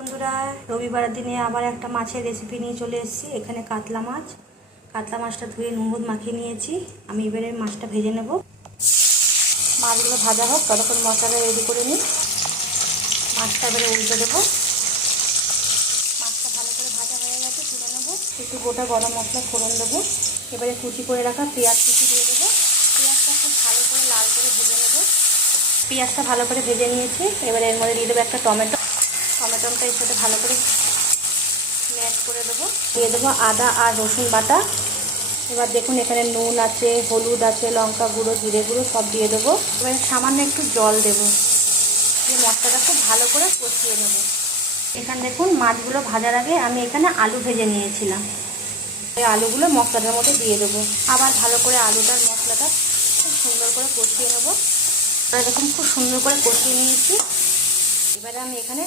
বন্ধুরা, রবিবার দিনে আবার একটা মাছের রেসিপি নিয়ে চলে এসেছি। এখানে কাতলা মাছটা ধুয়ে নুন হলুদ মাখিয়ে নিয়েছি। আমি এবারে মাছটা ভেজে নেব। মাছগুলো ভাজা হোক, ততক্ষণ মশলাটা রেডি করে নিই। মাছটা এবারে উল্টে দেবো। মাছটা ভালো করে ভাজা হয়ে গেছে, তুলে নেবো। একটু গোটা গরম মশলা ফোড়ন দেবো। এবারে কুচি করে রাখা পেঁয়াজ কুচি দিয়ে দেবো। পেঁয়াজটা খুব ভালো করে লাল করে ভেজে নেবো। পেঁয়াজটা ভালো করে ভেজে নিয়েছি। এবারে এর মধ্যে দিয়ে দেবো একটা টমেটোটা এর সাথে ভালো করে ম্যাশ করে দেবো। দিয়ে দেবো আদা আর রসুন বাটা। এবার দেখুন এখানে নুন আছে, হলুদ আছে, লঙ্কা গুঁড়ো, জিরে গুঁড়ো সব দিয়ে দেবো। এবার সামান্য একটু জল দেবো, দিয়ে মশলাটা খুব ভালো করে কষিয়ে নেবো। এখানে দেখুন মাছগুলো ভাজার আগে আমি এখানে আলু ভেজে নিয়েছিলাম। এই আলুগুলো মশলাটার মধ্যে দিয়ে দেবো। আবার ভালো করে আলুটার মশলাটা খুব সুন্দর করে কষিয়ে নেবো। এবার দেখুন খুব সুন্দর করে কষিয়ে নিয়েছি। এবারে আমি এখানে